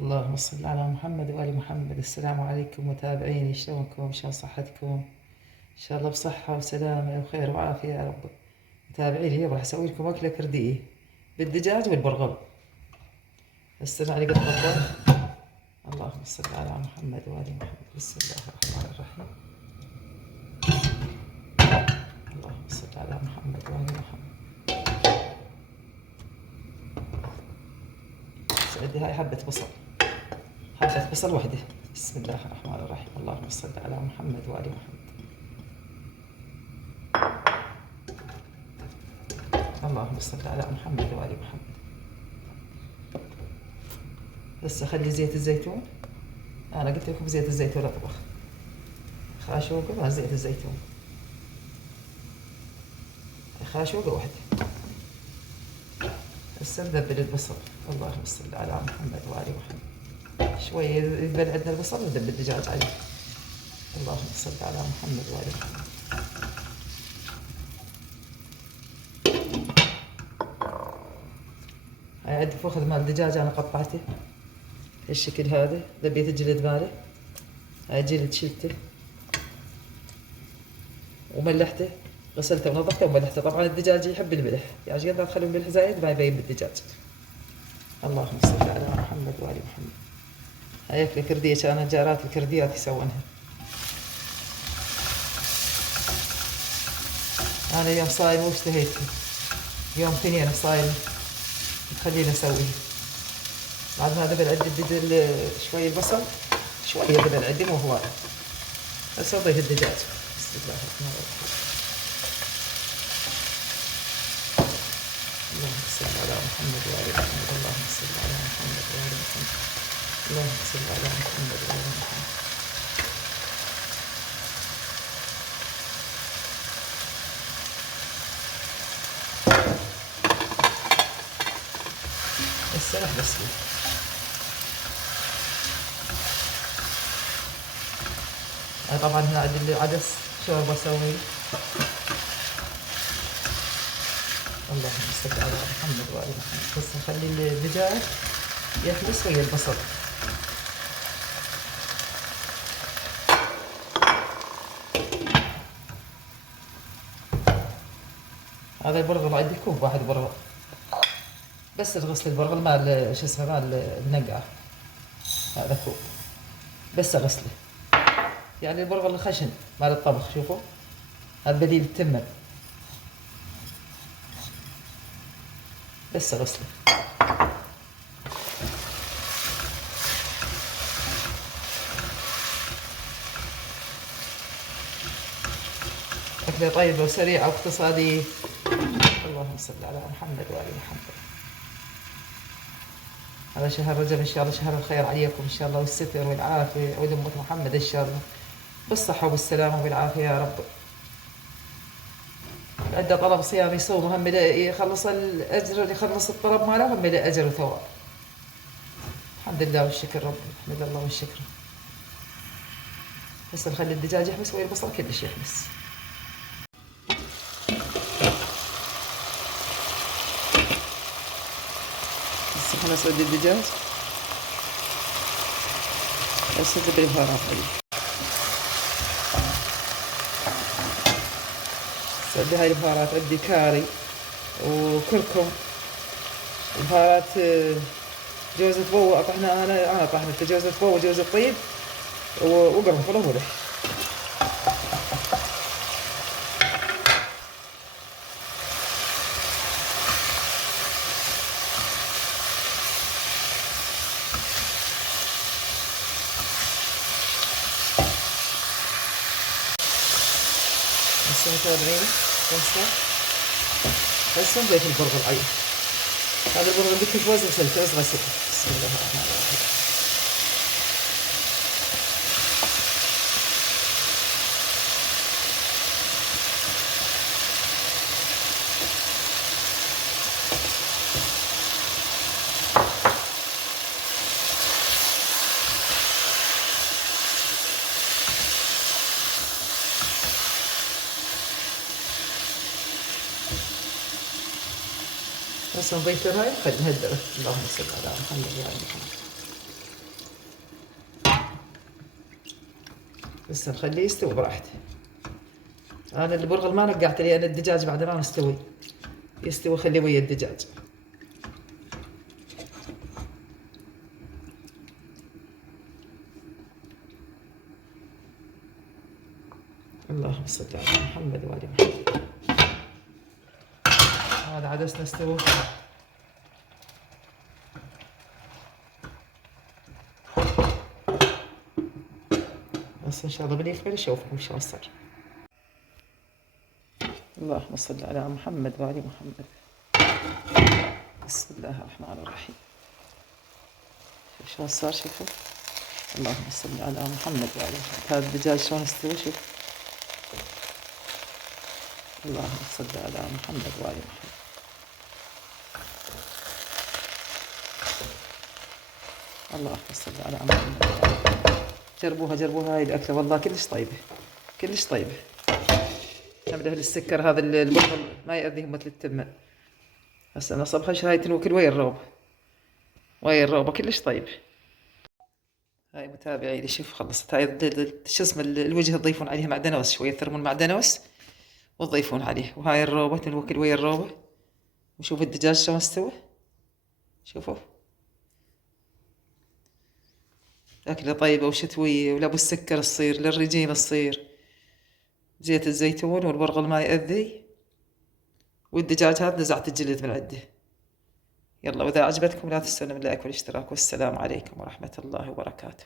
اللهم صل على محمد وآل محمد. السلام عليكم متابعيني، شلونكم؟ شلون صحتكم؟ إن شاء الله بصحة وسلامة وخير وعافية يا رب. متابعيني اليوم راح أسوي لكم أكلة كردية بالدجاج والبرغل. استنى علي قد خطوة. اللهم صل على محمد وآل محمد. بسم الله الرحمن الرحيم. اللهم صل على محمد وآل محمد. عندي هاي حبة بصل، حبة بصل وحدة. بسم الله الرحمن الرحيم. اللهم صل على محمد وآل محمد. اللهم صل على محمد وآل محمد. بس أخلي زيت الزيتون. أنا قلت لكم زيت الزيتون أطبخ، خاشوقة مع زيت الزيتون، خاشوقة واحدة. هسه نذبل البصل. اللهم صل على محمد وآل محمد. شوية يذبل عندنا البصل ندب الدجاج عليه. اللهم صل على محمد وآل محمد. هاي عندي فخذ مال الدجاج أنا قطعته هالشكل هذا، ذبيت الجلد ماله. هاي جلد شلته وملحته، غسلته ونظفته وملحته. طبعا الدجاج يحب الملح، يعني قد ما تخلوا الملح زايد ما يبين بالدجاج. اللهم صل على محمد وآل محمد. هاي أكلة كردية، كانت جارات الكرديات يسوونها. أنا يوم صايمة واشتهيتها، يوم ثنين صايمة تخليني أسويها. بعد ما ذبل عندي شوية البصل، شوية ذبل عندي مو هواي. هسه أضيف الدجاج. بسم الله الرحمن الرحيم. اللهم صل على محمد وآل محمد. اللهم صل على محمد وآل محمد. اللهم صل على محمد وآل محمد. هسه راح بسوي. طبعا هنا عندي العدس شوربة أسوي. اللهم صل على محمد وآل محمد. بس نخلي الدجاج يخلص ويا البصل. هذا البرغل عندي كوب واحد برغل، بس الغسل البرغل مال شو اسمه مال النقعة، هذا كوب بس اغسله. يعني البرغل الخشن مال الطبخ، شوفوا هذا بديل التمن، بس اغسله. أكلة طيبة وسريعة واقتصادية. اللهم صل على محمد وآل محمد. هذا شهر رجب إن شاء الله شهر الخير عليكم إن شاء الله، والستر والعافية، وعود أمة محمد إن شاء الله بالصحة والسلامة والعافية يا رب. عنده طلب صيام يصوم، هم يخلص الأجر، يخلص الطلب ماله، هم له أجر وثواب. الحمد لله والشكر رب، الحمد لله والشكر. هسه نخلي الدجاج يحمس ويا البصل كلش يحمس. هسه خلنا نسوي الدجاج. هسه نذبل البهارات عليه. عندي هاي البهارات، عندي كاري وكركم، وبهارات جوز الطبو. طحنا انا طحنت جوز الطبو وجوز الطيب وقرنفل وملح. هسه متابعين هسه نضيف البرغل عليه. هذا البرغل بكل وزن غسلته، بس غسله. بسم الله الرحمن الرحيم. هسه نضيف له هاي نخليها تهدأ. اللهم صل على محمد وعلى محمد. بس نخليه يستوي براحته. انا البرغل ما نقعت لي، انا الدجاج بعد ما مستوي يستوي خليه ويا الدجاج. اللهم صل على محمد وآل محمد. هذا عدسنا استوى. بس ان شاء الله بنقفل اشوفكم شلون صار. اللهم صل على محمد وآل محمد. بسم الله الرحمن الرحيم. شوف شلون صار، شوفوا. اللهم صل على محمد وآل محمد. هذا الدجاج شلون استوى، شوف. اللهم صل على محمد وآل محمد. اللهم صل على محمد وآل محمد. جربوها هاي الأكلة والله كلش طيبة، كلش طيبة. نعملها للسكر، هذا البرغل ما يأذيهم مثل التمن. هسه أنا صبحة هاي تنوكل ويا الروبة كلش طيبة. هاي متابعي لي شوف خلصت. هاي شو اسمه الوجه تضيفون عليها معدنوس شوية، ثرمون معدنوس وتضيفون عليه. وهاي الروبة تنوكل ويا الروبة. وشوف الدجاج شلون استوى، شوفوا. أكلة طيبة وشتوية، ولا بالسكر تصير، للرجيم تصير. زيت الزيتون والبرغل ما يأذي، والدجاج هذا نزعت الجلد من عنده. يلا، وإذا عجبتكم لا تنسون من اللايك والاشتراك، والسلام عليكم ورحمة الله وبركاته.